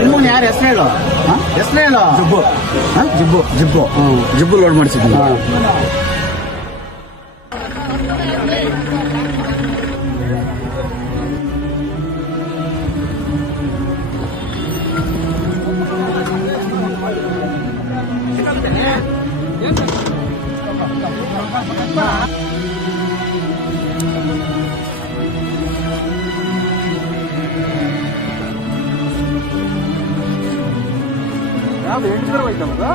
ನಿಮ್ಮನ್ನ ಯಾರು ಹೆಸರು ಹೇಳು, ಹೆಸರು ಹೇಳು. ಜಿಬ್ಬು ಜಿಬ್ಬು ಜಿಬ್ಬು ಜಿಬ್ಬು ಲೋಡ್ ಮಾಡಿಸಿದ್ವಿ. ಯಾವ್ದು 8 ಹೋಯ್ತಾ